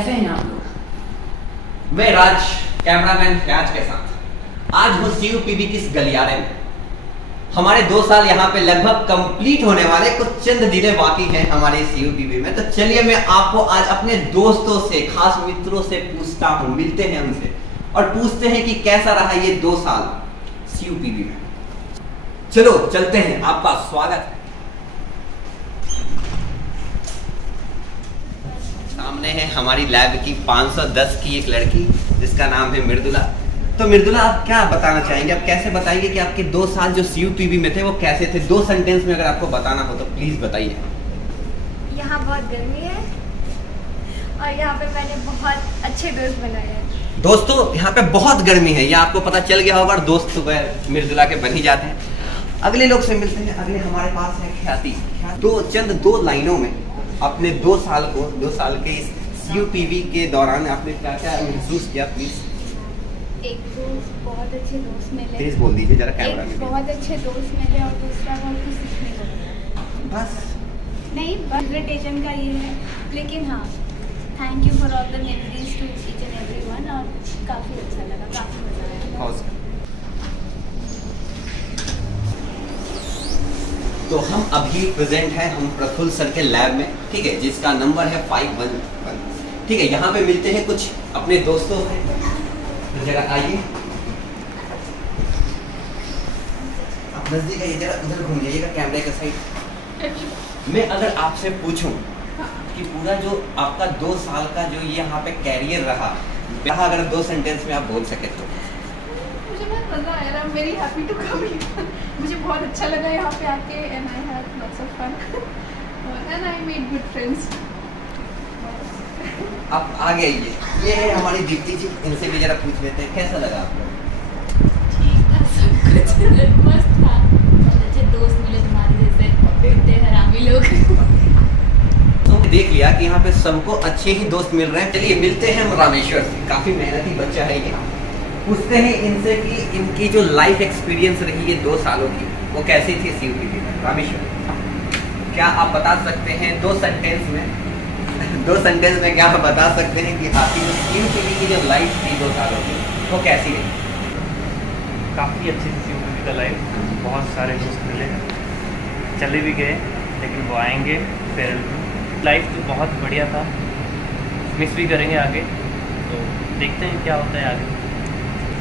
कैसे हैं आप लोग? मैं राज, कैमरामैन फयाज के साथ आज हूँ CUPV किस गलियारे में। हमारे 2 साल यहाँ पे लगभग कंप्लीट होने वाले, कुछ चंद दिन बाकी हैं हमारे CUPV में। तो चलिए मैं आपको आज अपने दोस्तों से, खास मित्रों से पूछता हूँ, मिलते हैं उनसे और पूछते हैं कि कैसा रहा ये 2 साल CUPV में। चलो चलते हैं, आपका स्वागत है। सामने है हमारी लैब की 510 की एक लड़की जिसका नाम है मृदुला। तो मृदुला, आप क्या बताना चाहेंगे? आप कैसे बताएंगे कि आपके 2 साल जो CUPV में थे वो कैसे थे? 2 सेंटेंस में अगर आपको बताना हो तो प्लीज बताइए। यहाँ बहुत गर्मी है और यहाँ पे मैंने बहुत अच्छे दोस्त बनाए हैं। दोस्तों यहाँ पे बहुत गर्मी है, ये आपको पता चल गया होगा। दोस्त तो मृदुला के बन ही जाते हैं। अगले लोग से मिलते हैं। अगले हमारे पास है ख्याति। दो लाइनों में अपने 2 साल के इस CUPV के दौरान आपने क्या क्या महसूस किया? प्लीज। एक तो बहुत अच्छे दोस्त मिले। प्लीज बोल दीजिए जरा कैमरा में। बहुत अच्छे दोस्त मिले और दूसरा बहुत कुछ सीखने को मिला। बस नहीं, बस इरिटेशन का ये है, लेकिन हाँ, thank you for all the memories to each and everyone. और काफ़ी अच्छा लगा, काफ़ी मजा आया। तो हम अभी प्रेजेंट हैं हम प्रफुल्ल सर के लैब में, ठीक है, जिसका नंबर है 511, ठीक है। यहाँ पे मिलते हैं कुछ अपने दोस्तों से। जरा आइए, आप नजदीक आइए, जरा उधर घूम जाइएगा कैमरे के साइड। मैं अगर आपसे पूछूं कि पूरा जो आपका 2 साल का जो ये यहाँ पे कैरियर रहा, अगर 2 सेंटेंस में आप बोल सके तो। मुझे बहुत मजा आया, I am very happy to come here. मुझे बहुत अच्छा लगा यहाँ पे आके and I had lots of fun and I made good friends. आप आगे आइए, ये है हमारी दीप्ति जी, इनसे भी जरा पूछ लेते हैं कैसा लगा आपको? ठीक था, सब कुछ मस्त था। बहुत अच्छे दोस्त मिले तुम्हारे जैसे इतने हरामी लोग। तो देख लिया कि यहाँ पे सबको अच्छे ही दोस्त मिल रहे हैं। चलिए मिलते हैं हम रामेश्वर से, काफी मेहनती बच्चा है ये। पूछते हैं इनसे कि इनकी जो लाइफ एक्सपीरियंस रही है 2 सालों की, वो कैसी थी CUPV में। रामेश्वर, क्या आप बता सकते हैं 2 सेंटेंस में क्या आप बता सकते हैं कि आपकी जो CUPV की जो लाइफ थी 2 सालों की, वो कैसी रही? काफ़ी अच्छी थी CUPV का लाइफ। बहुत सारे दोस्त मिले, चले भी गए, लेकिन वो आएंगे फिर। लाइफ तो बहुत बढ़िया था, मिस भी करेंगे आगे, तो देखते हैं क्या होता है आगे।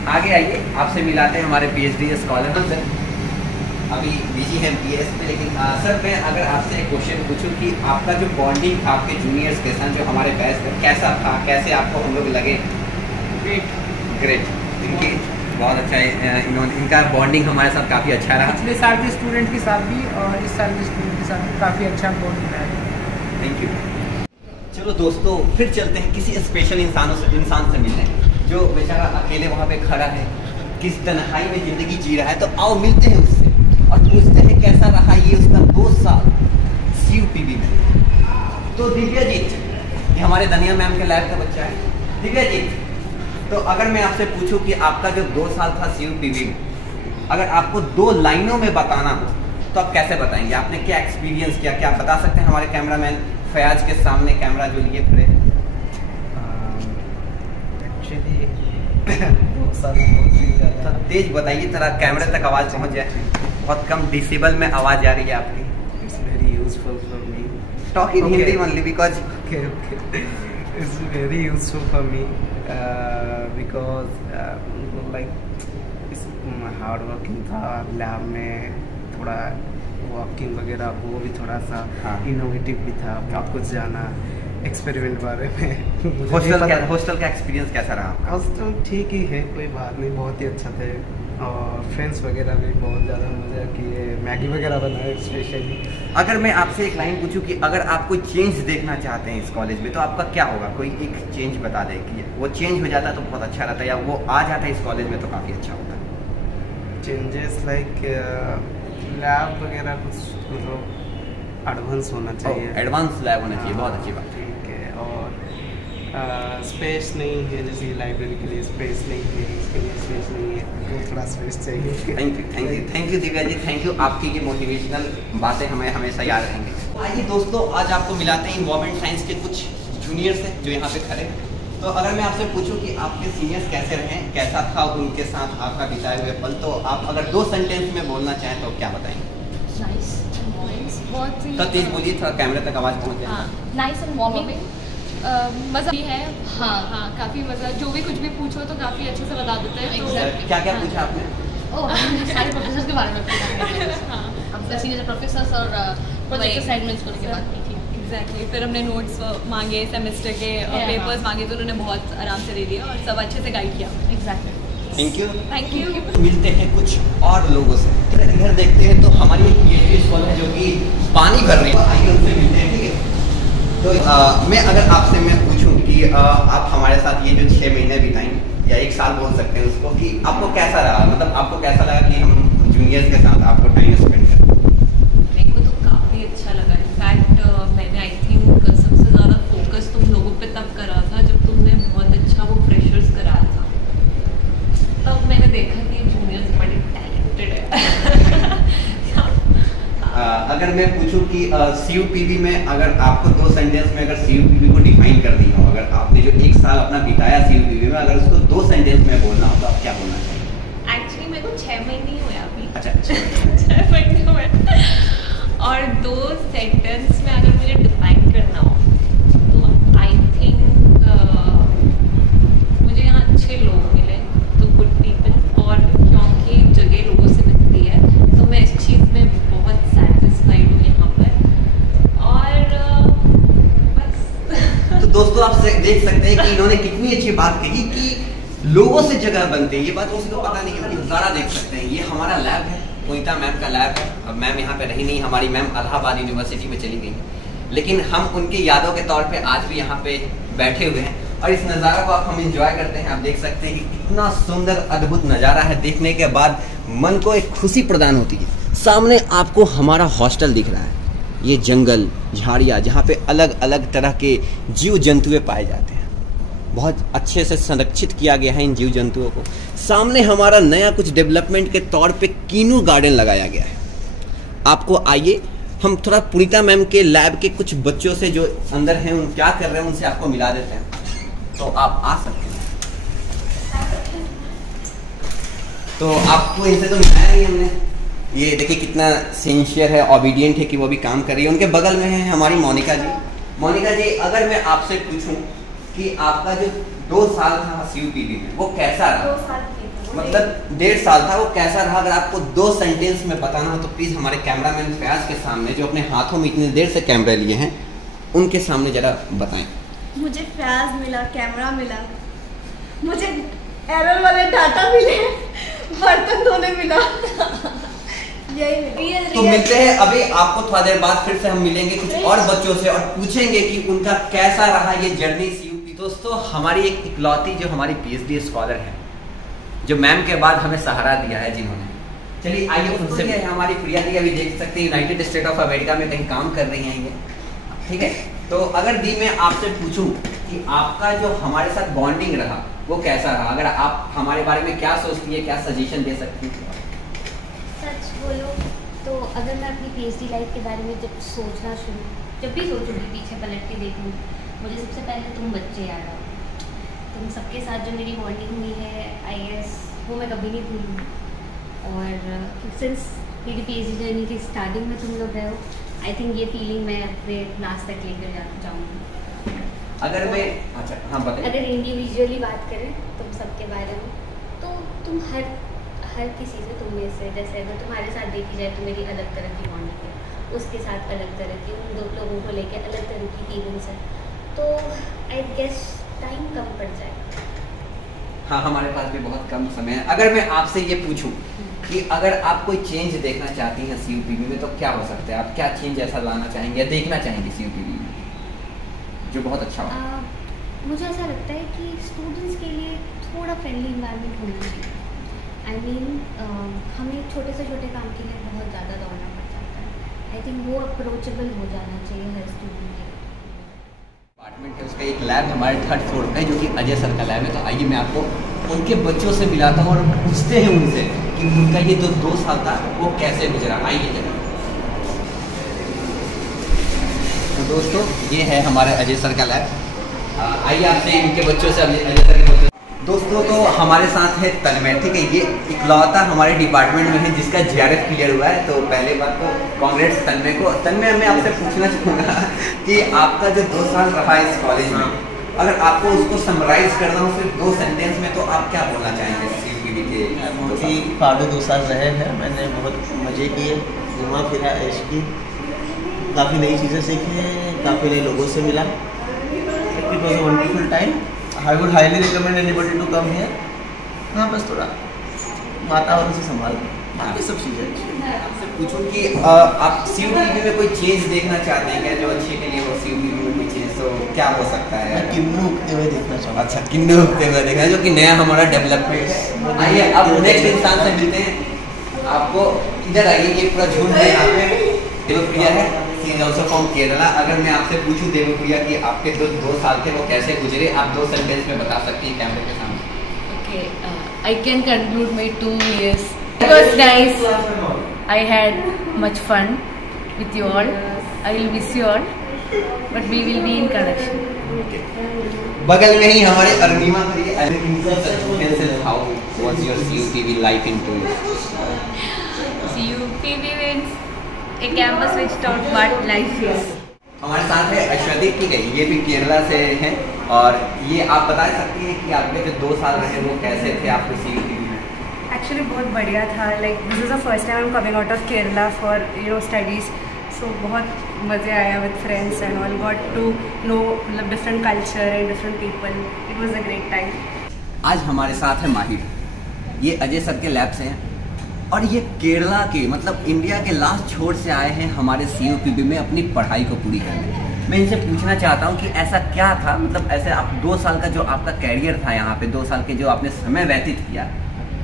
आगे आइए, आपसे मिलाते हैं हमारे PhD स्कॉलर से। अभी बिजी हैं PS में, लेकिन सर मैं अगर आपसे एक क्वेश्चन पूछूं कि आपका जो बॉन्डिंग था आपके जूनियर्स के साथ, जो हमारे बैच में, कैसा था? कैसे आपको हम लोग लगे? ग्रेट। इनकी बहुत अच्छा है, इनका बॉन्डिंग हमारे साथ काफ़ी अच्छा रहा। पिछले साल के स्टूडेंट के साथ भी और इस साल के स्टूडेंट के साथ भी काफ़ी अच्छा बॉन्डिंग रहा। Thank you. चलो दोस्तों, फिर चलते हैं किसी स्पेशल इंसान से मिलने, जो बेचारा अकेले वहाँ पे खड़ा है, किस तन्हाई में ज़िंदगी जी रहा है। तो आओ मिलते हैं उससे और पूछते हैं कैसा रहा ये उसका 2 साल CUPV में। तो दिव्याजीत, ये हमारे धनिया मैम के लैब का बच्चा है। दिव्याजीत, तो अगर मैं आपसे पूछूं कि आपका जो 2 साल था CUPV में, अगर आपको 2 लाइनों में बताना हो तो आप कैसे बताएंगे? आपने क्या एक्सपीरियंस किया? क्या आप बता सकते हैं हमारे कैमरामैन फयाज के सामने कैमरा जो लिए खड़े हैं? तेज बताइए, तरह कैमरे तक आवाज़ पहुंच जाए। बहुत कम डिसिबल में आवाज़ आ रही है आपकी। It's very useful for me. Talk in Hindi only because Okay. It's very useful for me because like इस हार्ड वर्किंग था लैब में, थोड़ा वॉकिंग वगैरह वो भी थोड़ा सा इनोवेटिव भी था, बहुत कुछ जाना एक्सपेरिमेंट बारे में। हॉस्टल का एक्सपीरियंस कैसा रहा? हॉस्टल ठीक ही है, कोई बात नहीं, बहुत ही अच्छा थे। और फ्रेंड्स वगैरह भी बहुत ज़्यादा मज़ा किए, मैगी वगैरह बनाए स्पेशली। अगर मैं आपसे एक लाइन पूछूं कि अगर आप कोई चेंज देखना चाहते हैं इस कॉलेज में, तो आपका क्या होगा? कोई एक चेंज बता दें कि वो चेंज हो जाता तो बहुत अच्छा रहता, या वो आ जाता है इस कॉलेज में तो काफ़ी अच्छा होता। चेंजेस लाइक लैब वगैरह कुछ मतलब एडवांस होना चाहिए। एडवांस लैब होना चाहिए, बहुत अच्छी बात। ठीक है। और स्पेस नहीं है, जैसे लाइब्रेरी के लिए स्पेस नहीं है, इसके लिए स्पेस नहीं है, तो थोड़ा स्पेस चाहिए। Thank you Divya ji, thank you. आपकी ये मोटिवेशनल बातें हमें हमेशा याद रहेंगे। आइए दोस्तों, आज आपको मिलाते हैं इन्वायरमेंट साइंस के कुछ जूनियर से जो यहाँ पे खड़े हैं। तो अगर मैं आपसे पूछूं कि आपके सीनियर्स कैसे रहे, कैसा था उनके साथ आपका बिताए हुए पल, तो आप अगर 2 सेंटेंस में बोलना चाहें तो क्या बताएंगे? नाइस, बहुत ही तो तेज बोलिए, थोड़ा कैमरे तक आवाज़ पहुँच जाए। हाँ, नाइस एंड वार्मिंग। मज़ा भी है। हाँ हाँ, काफ़ी मज़ा, जो भी कुछ भी पूछो तो काफ़ी अच्छे से बता देते हैं। तो क्या क्या पूछा आपने? सारे प्रोफेसर के बारे में पूछा। हाँ, अब सीनियर प्रोफेसर और प्रोजेक्ट असाइनमेंट्स करने के बाद की। एग्जैक्टली, फिर हमने नोट्स मांगे, सेमेस्टर के पेपर्स मांगे, तो उन्होंने बहुत आराम से दे दिया और सब अच्छे से गाइड किया। Exactly, thank you. Thank you. मिलते हैं कुछ और लोगों से। इधर देखते हैं तो हमारी एक पीएचडी स्कॉलर है जो कि पानी भर रही है, आइए उनसे मिलते हैं, ठीक है? तो मैं अगर आपसे मैं पूछूं कि आप हमारे साथ ये जो 6 महीने बिताएं या 1 साल बोल सकते हैं उसको, कि आपको कैसा रहा, मतलब आपको कैसा लगा कि हम जूनियर्स के साथ आपको टाइम स्पेंड करें? मेरे को तो काफ़ी अच्छा लगा। इनफैक्ट मैंने आई थिंक सबसे ज़्यादा फोकस तुम लोगों पे तब करा था जब तुमने बहुत अच्छा वो फ्रेशर्स कराया था। तब मैंने देखा कि जूनियर्स बड़े टैलेंटेड है। अगर मैं पूछूं कि CUPB में अगर आपको 2 सेंटेंस में अगर CUPB को डिफाइन कर दी हो, अगर आपने जो 1 साल अपना बिताया CUPB में, अगर उसको 2 सेंटेंस में बोलना हो तो आप क्या बोलना चाहिए? एक्चुअली मेरे को 6 महीने ही हुए अभी। अच्छा 6 महीने हुए, और 2 सेंटेंस में अगर मुझे डिफाइन करना हो तो आई थिंक मुझे यहाँ अच्छे लोग मिले, तो गुड पीपल, और क्योंकि जगह लोगों से मिलती है तो मैं इस चीज़ में बहुत सेटिस्फाइड हूँ यहाँ पर। और बस। तो दोस्तों आप देख सकते हैं कि इन्होंने कितनी अच्छी बात कही कि लोगों से जगह बनते हैं। ये बात उसको पता नहीं होगी। ज़रा देख सकते हैं, ये हमारा लैब है, पुनीता मैम का लैब है। अब मैम यहाँ पे रही नहीं, हमारी मैम इलाहाबाद यूनिवर्सिटी में चली गई, लेकिन हम उनकी यादों के तौर पे आज भी यहाँ पे बैठे हुए हैं और इस नज़ारा को हम एंजॉय करते हैं। आप देख सकते हैं कि कितना सुंदर अद्भुत नज़ारा है, देखने के बाद मन को एक खुशी प्रदान होती है। सामने आपको हमारा हॉस्टल दिख रहा है, ये जंगल झाड़ियाँ जहाँ पे अलग अलग तरह के जीव जंतुएं पाए जाते हैं, बहुत अच्छे से संरक्षित किया गया है इन जीव जंतुओं को। सामने हमारा नया कुछ डेवलपमेंट के तौर पे कीनू गार्डन लगाया गया है। आपको आइए हम थोड़ा पुनीता मैम के लैब के कुछ बच्चों से जो अंदर हैं उन क्या कर रहे हैं उनसे आपको मिला देते हैं, तो आप आ सकते हैं। तो आपको इनसे तो मिलाया नहीं हमने। ये देखिए कितना सिंसियर है, ऑबीडियंट है कि वो भी काम कर रही है। उनके बगल में है हमारी मोनिका जी। मोनिका जी, अगर मैं आपसे पूछूं कि आपका जो 2 साल था CUPB में वो कैसा रहा? 2 साल मतलब 1.5 साल था, वो कैसा रहा? अगर आपको 2 सेंटेंस में बताना हो तो प्लीज हमारे कैमरामैन फयाज के सामने, जो अपने हाथों में इतनी देर से कैमरा लिए हैं, उनके सामने जरा बताएं। मुझे फयाज मिला, कैमरा मिला, मुझे एरर वाले डाटा मिले, बर्तन धोने मिला। यही मिला। तो मिलते हैं अभी आपको थोड़ा देर बाद, फिर से हम मिलेंगे कुछ और बच्चों से और पूछेंगे कि उनका कैसा रहा ये जर्नी CUPB। दोस्तों हमारी एक इकलौती जो हमारी PhD स्कॉलर है, जो मैम के बाद हमें सहारा दिया है जिन्होंने, चलिए आइए उनसे भी। हमारी प्रिया दी अभी देख सकते हैं यूनाइटेड स्टेट ऑफ अमेरिका में कहीं काम कर रही हैं ये, ठीक है? तो अगर दी मैं आपसे पूछूं कि आपका जो हमारे साथ बॉन्डिंग रहा वो कैसा रहा, अगर आप हमारे बारे में क्या सोचती है, क्या सजेशन दे सकती हैं? सच बोलो तो अगर मैं अपनी PhD लाइफ के बारे में जब भी सोचूंगी, पीछे पलट के देखूंगी, मुझे सबसे पहले तुम बच्चे याद आओ। तुम सबके साथ जो मेरी बॉन्डिंग हुई है, आई गेस वो मैं कभी नहीं भूलूँगी। और सिंस मेरी PhD जर्नी की स्टार्टिंग में तुम लोग रहे हो, आई थिंक ये फीलिंग मैं अपने लास्ट तक लेकर जाऊँगी। अगर मैं अच्छा हाँ बताइए। अगर इंडिविजुअली बात करें तुम सबके बारे में, तो तुम हर किसी से, तुम में से, जैसे अगर तुम्हारे साथ देखी जाए तो मेरी अलग तरह की बॉन्डिंग है, उसके साथ अलग तरह की, उन 2 लोगों को लेकर अलग तरह की फीलिंग्स है, तो आई गेस टाइम कम पड़ जाएगा। हाँ, हमारे पास भी बहुत कम समय है। अगर मैं आपसे ये पूछूं कि अगर आप कोई चेंज देखना चाहती हैं CUPB में, तो क्या हो सकता है? आप क्या चेंज ऐसा लाना चाहेंगे या देखना चाहेंगे CUPB में जो बहुत अच्छा हो? मुझे ऐसा लगता है कि स्टूडेंट्स के लिए थोड़ा फ्रेंडली इन्वायरमेंट होना चाहिए। आई मीन हमें छोटे से छोटे काम के लिए बहुत ज़्यादा दौड़ना पड़ जाता है। आई थिंक वो अप्रोचेबल हो जाना चाहिए हर स्टूडेंट के। डिपार्टमेंट है उसका एक लैब हमारे 3rd फ्लोर पे है, जो कि अजय सर का लैब है। तो आइए मैं आपको उनके बच्चों से मिलाता हूँ और पूछते हैं उनसे कि उनका ये जो 2 साल था वो कैसे गुजरा। आइए जरा। तो दोस्तों ये है हमारे अजय सर का लैब। आइए आपसे इनके बच्चों से अजय के बच्चों। दोस्तों तो हमारे साथ है तन्मय, ठीक है, ये इकलौता हमारे डिपार्टमेंट में है जिसका GRF क्लियर हुआ है। तो पहले बात तो कांग्रेट्स तन्मय को। तन्मय, मैं आपसे पूछना चाहूँगा कि आपका जो 2 साल रहा है इस कॉलेज में, अगर आपको उसको समराइज करना हो सिर्फ 2 सेंटेंस में, तो आप क्या बोलना चाहेंगे CUPB के? बहुत ही पार्ट 2 साल रहे हैं, मैंने बहुत मज़े किए, घुमा फिरा, ऐश की, काफ़ी नई चीज़ें सीखी, काफ़ी नए लोगों से मिला। It was a wonderful time. I would highly recommend anybody to come here. हाँ, बस थोड़ा वातावरण से संभाल, बाकी सब चीज़ें। आपसे पूछूं कि आप CUPB में कोई चेंज देखना चाहते हैं क्या, जो अच्छे के लिए हो CUPB में कोई चेंज, तो क्या हो सकता है? मैं किन्नू उगते हुए देखना चाहूँगा। अच्छा, किन्नू उगते हुए देखना, जो कि नया हमारा डेवलपमेंट। आइए अब नेक्स्ट इंसान से मिलते हैं। आपको इधर आइए, ये पूरा झुंड है यहाँ पे। देवप्रिया है, she is also from Kerala. अगर मैं आपसे पूछूं देवप्रिया कि आपके 2 साल थे वो कैसे गुजरे, आप 2 सेंटेंस में बता सकती हैं कैमरे के सामने? Okay, I can conclude my 2 years. It was nice. I had much fun with you all. I will miss you all, but we will be in connection. बगल में ही हमारे अरुणिमा खड़ी है। How was your CUPB life in 2 years? CUPB means a campus which taught what life is. हमारे साथ है अश्वती, ठीक है, ये भी केरला से हैं। और ये आप बता सकती हैं कि आपके जो 2 साल रहे वो कैसे थे आपके CUPB में? एक्चुअली बहुत बढ़िया था। Like this is the first time I am coming out of Kerala for studies. So बहुत मज़े आया with friends and all, got to know मतलब different culture and different people. It was a great time. आज हमारे साथ है माहिर, ये अजय सर के लैब से हैं और ये केरला के मतलब इंडिया के लास्ट छोर से आए हैं हमारे CUPB में अपनी पढ़ाई को पूरी करने। मैं इनसे पूछना चाहता हूँ कि ऐसा क्या था, मतलब ऐसे आप 2 साल का जो आपका कैरियर था यहाँ पे, 2 साल के जो आपने समय व्यतीत किया,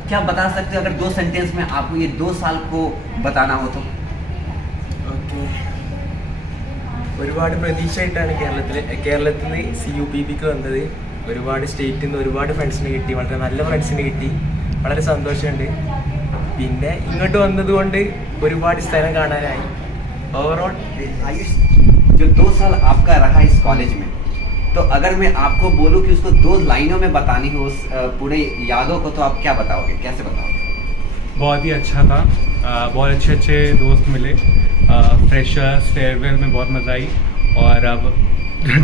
क्या बता सकते हो अगर 2 सेंटेंस में आपको ये 2 साल को बताना हो तो? ഒരുപാട് പ്രതീക്ഷയായിട്ടാണ് കേരളത്തിൽ നിന്ന് CUPBക്ക് വന്നത്. ഒരുപാട് സ്റ്റേറ്റിൽ നിന്ന് ഒരുപാട് ഫ്രണ്ട്സിനെ കിട്ടി, വളരെ നല്ല ഫ്രണ്ട്സിനെ കിട്ടി, വളരെ സന്തോഷമുണ്ട്. പിന്നെ ഇങ്ങോട്ട് വന്നതുകൊണ്ട് ഒരുപാട് സ്ഥലം കാണാനായി. ഓവറോൾ जो 2 साल आपका रहा इस कॉलेज में, तो अगर मैं आपको बोलूं कि उसको 2 लाइनों में बतानी हो उस पूरे यादों को, तो आप क्या बताओगे, कैसे बताओगे? बहुत ही अच्छा था, बहुत अच्छे दोस्त मिले, फ्रेशर्स फेयरवेल में बहुत मज़ा आई। और अब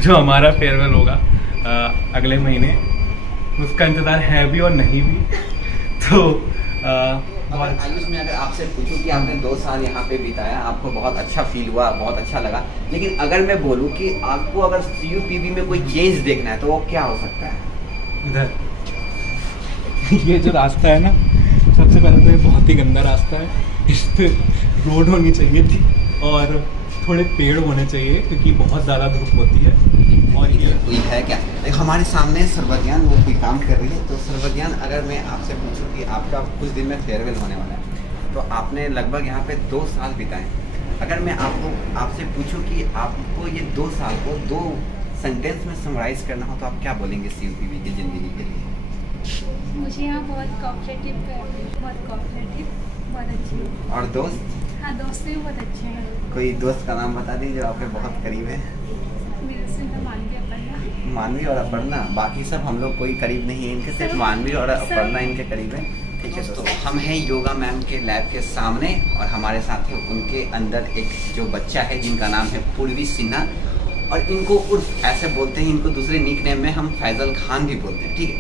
जो हमारा फेयरवेल होगा अगले महीने, उसका इंतज़ार है भी और नहीं भी। तो आयुष, में अगर आपसे पूछूं कि आपने 2 साल यहाँ पे बिताया, आपको बहुत अच्छा फील हुआ, बहुत अच्छा लगा, लेकिन अगर मैं बोलूं कि आपको अगर CUPB में कोई चेंज देखना है तो वो क्या हो सकता है? इधर ये जो रास्ता है ना, सबसे पहले तो ये बहुत ही गंदा रास्ता है। इस पे रोड होनी चाहिए थी और थोड़े पेड़ होने चाहिए क्योंकि बहुत ज़्यादा धूप होती है। और ये कोई है क्या? हमारे सामने सर्वज्ञान वो कोई काम कर रही है। तो सर्वज्ञान, अगर मैं आपसे पूछूं कि आपका कुछ दिन में फेयरवेल होने वाला है, तो आपने लगभग यहाँ पे 2 साल बिताए, अगर मैं आपसे पूछूं कि आपको ये 2 साल को 2 सेंटेंस में समराइज करना हो, तो आप क्या बोलेंगे CUPB की ज़िंदगी के लिए? मुझे यहाँ बहुत कोऑपरेटिव, बहुत अच्छी। और दोस्त? हाँ, दोस्त भी बहुत अच्छे हैं। कोई दोस्त का नाम बता दीजिए जो आपके बहुत करीब है। मानवी और अपर्णा, बाकी सब हम लोग कोई करीब नहीं है इनके, सिर्फ मानवी और अपर्णा इनके करीब है। ठीक है दोस्तों, हम हैं योगा मैम के लैब के सामने और हमारे साथ है उनके अंदर एक जो बच्चा है जिनका नाम है पूर्वी सिन्हा, और इनको उर्फ ऐसे बोलते हैं, इनको दूसरे निक नेम में हम फैजल खान भी बोलते हैं। ठीक है,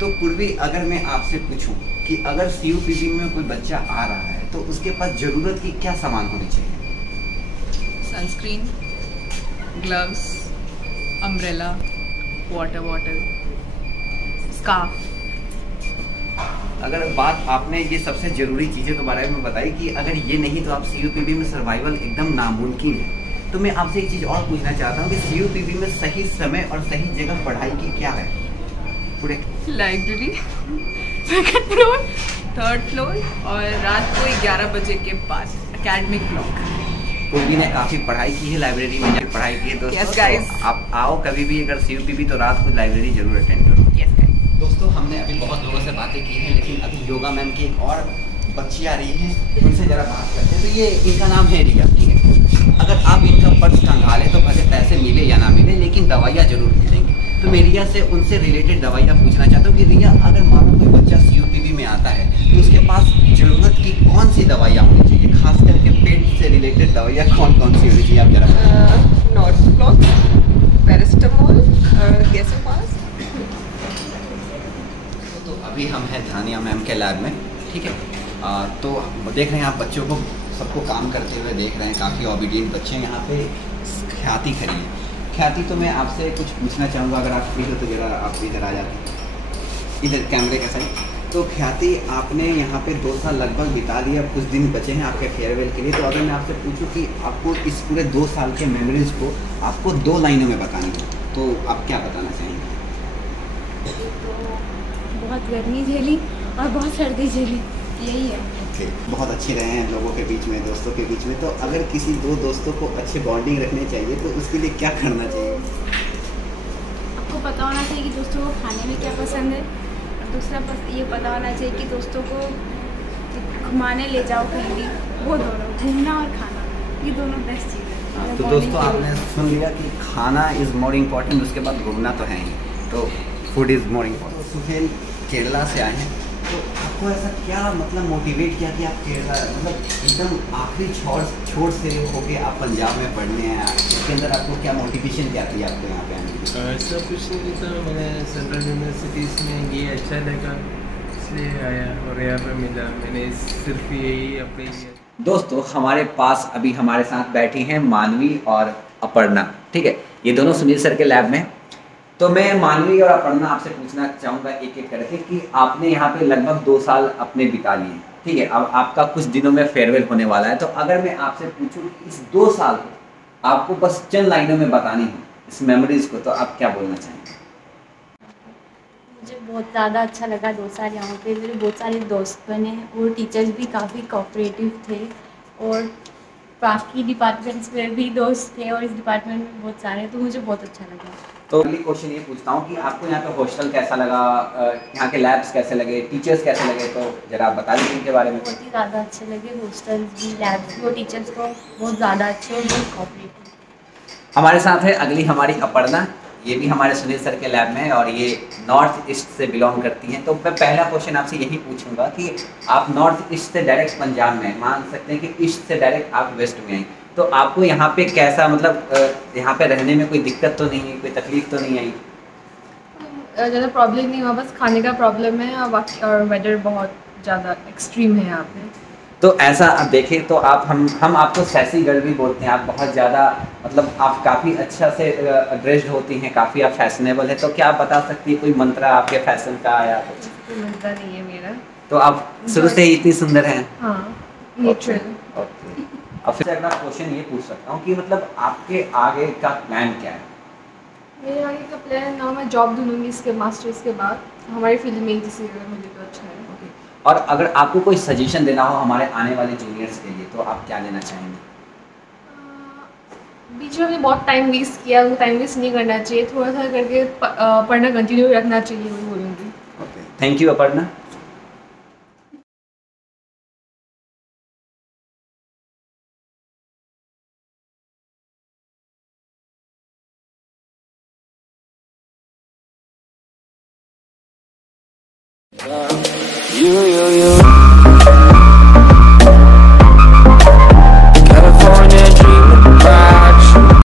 तो पूर्वी, अगर मैं आपसे पूछूं कि अगर CUPB में कोई बच्चा आ रहा है तो उसके पास ज़रूरत की क्या सामान होनी चाहिए? Sunscreen, gloves, umbrella, water bottle, scarf. अगर बात आपने ये सबसे ज़रूरी चीज़ों के बारे में बताई कि अगर ये नहीं तो आप CUPB में सर्वाइवल एकदम नामुमकिन है, तो मैं आपसे एक चीज़ और पूछना चाहता हूँ कि CUPB में सही समय और सही जगह पढ़ाई की क्या है? पूरे library, 2nd floor, 3rd floor और रात को 11 बजे के बाद एकेडमिक ब्लॉक। पूर्वी ने काफ़ी पढ़ाई की है, लाइब्रेरी में जाकर पढ़ाई की है दोस्तों। Yes, guys. तो आप आओ कभी भी अगर CUPB तो रात को लाइब्रेरी जरूर अटेंड करो। Yes, guys. दोस्तों, हमने अभी बहुत लोगों से बातें की हैं, लेकिन अभी योगा मैम की एक और बच्ची आ रही है, उनसे ज़रा बात करते हैं। तो ये इनका नाम है रिया, ठीक है। अगर आप इनका पर्स कंगाले तो भले पैसे मिले या ना मिले, लेकिन दवाइयाँ जरूर मिलेंगी। तो मैं रिया से उनसे रिलेटेड दवाइयाँ पूछना चाहता हूँ कि रिया, अगर मानो कोई बच्चा CUPB में आता है तो उसके पास जरूरत की कौन सी दवाइयाँ होनी चाहिए, खास करके पेट से रिलेटेड दवाइयाँ कौन कौन सी होनी चाहिए आप जरा? नॉर्फ्लॉक, पैरासिटामोल, गैसोपास। तो अभी हम हैं धानिया मैम के लैब में, ठीक है। तो देख रहे हैं आप बच्चों को सबको काम करते हुए देख रहे हैं, काफ़ी ओबीडियंट बच्चे हैं। यहाँ पे ख्याति खड़ी है। ख्याति, तो मैं आपसे कुछ पूछना चाहूँगा, अगर आप फ्री हो तो जरा आप इधर आ जाते, इधर कैमरे के साइड। तो ख्याति, आपने यहाँ पे 2 साल लगभग बिता दिए, अब कुछ दिन बचे हैं आपके फेयरवेल के लिए। तो अगर मैं आपसे पूछूँ कि आपको इस पूरे 2 साल के मेमोरीज़ को आपको 2 लाइनों में बतानी हो, तो आप क्या बताना चाहेंगे? बहुत गर्मी झेली और बहुत सर्दी झेली, यही है। ओके, बहुत अच्छे रहे हैं लोगों के बीच में, दोस्तों के बीच में। तो अगर किसी 2 दोस्तों को अच्छे बॉन्डिंग रखनी चाहिए तो उसके लिए क्या करना चाहिए? आपको पता होना चाहिए कि दोस्तों को खाने में क्या पसंद है, और दूसरा ये पता होना चाहिए कि दोस्तों को घुमाने ले जाओ कहीं भी। वो दोनों, घूमना और खाना, ये दोनों बेस्ट चीज़ है। तो दोस्तों, आपने सुन लिया कि खाना इज़ मोर इम्पॉर्टेंट, उसके बाद घूमना तो है ही, तो फूड इज़ मोर इम्पॉर्टेंट। तो सुहेल केरला से आए हैं, तो आपको ऐसा क्या मतलब मोटिवेट किया कि आप केरला, मतलब एकदम आखिरी छोर से होके आप पंजाब में पढ़ने आए? इसके अंदर आपको क्या मोटिवेशन क्या थी आपको यहाँ पे आने की? ऐसा कुछ नहीं था, मैंने सेंट्रल यूनिवर्सिटीज़ में ये अच्छा लगा इसलिए आया और यहाँ पे मिला। मैंने सिर्फ यही अपने दोस्तों, हमारे पास अभी हमारे साथ बैठी हैं मानवी और अपर्णा, ठीक है। ये दोनों सुनील सर के लैब में। तो मैं मानवी और अपर्णा आपसे पूछना चाहूँगा एक एक करके कि आपने यहाँ पे लगभग 2 साल अपने बिता लिए, ठीक है। अब आपका कुछ दिनों में फेयरवेल होने वाला है। तो अगर मैं आपसे पूछूँ कि इस 2 साल को आपको बस चंद लाइनों में बतानी हो इस मेमोरीज को, तो आप क्या बोलना चाहेंगे? मुझे बहुत ज़्यादा अच्छा लगा 2 साल यहाँ पे। मेरे बहुत सारे दोस्त बने और टीचर्स भी काफ़ी कोऑपरेटिव थे, और बाकी डिपार्टमेंट्स में भी दोस्त थे और इस डिपार्टमेंट में बहुत सारे, तो मुझे बहुत अच्छा लगा। तो अगली क्वेश्चन ये पूछता हूँ कि आपको यहाँ पे हॉस्टल कैसा लगा, यहाँ के लैब्स कैसे लगे, टीचर्स कैसे लगे, तो जरा आप बता दीजिए इनके बारे में। बहुत ही ज़्यादा अच्छे लगे, हॉस्टल्स भी, लैब्स भी, और टीचर्स को बहुत ज़्यादा अच्छे और बहुत कोऑपरेटिव। हमारे साथ है अगली हमारी अपर्णा, ये भी हमारे सुनील सर के लैब में, और ये नॉर्थ ईस्ट से बिलोंग करती हैं। तो मैं पहला क्वेश्चन आपसे यही पूछूंगा कि आप नॉर्थ ईस्ट से डायरेक्ट पंजाब में, मान सकते हैं कि ईस्ट से डायरेक्ट आप वेस्ट में आई, तो आपको यहाँ पे कैसा, मतलब यहाँ पे रहने में कोई दिक्कत तो नहीं है, कोई तकलीफ तो नहीं आई? ज़्यादा प्रॉब्लम नहीं हुआ, बस खाने का प्रॉब्लम है, और वेदर बहुत ज़्यादा एक्सट्रीम है यहाँ पे। तो ऐसा आप देखें तो आप हम आपको सैसी गर्ल भी बोलते हैं। आप बहुत ज़्यादा, मतलब आप काफ़ी अच्छा से ड्रेस्ड होती हैं, काफ़ी आप फैशनेबल है। तो क्या आप बता सकती हैं कोई मंत्रा आपके फैशन का आया? कोई मंत्रा नहीं है मेरा। तो आप शुरू से ही इतनी सुंदर हैं? हाँ, नेचुरल। ओके। अब फिर अगला क्वेश्चन ये पूछ सकता हूँ कि मतलब आपके आगे का प्लान क्या है? मेरे आगे का प्लान ना, मैं जॉब ढूंढूंगी इसके मास्टर्स के बाद, हमारी फील्ड में किसी अगर मुझे तो अच्छा है। और अगर आपको कोई सजेशन देना हो हमारे आने वाले जूनियर्स के लिए, तो आप क्या देना चाहेंगे? बीच में हमने बहुत टाइम वेस्ट किया, वो टाइम वेस्ट नहीं करना चाहिए, थोड़ा सा करके पढ़ना कंटिन्यू रखना चाहिए, वही बोलूँगी। Okay, thank you Aparna. You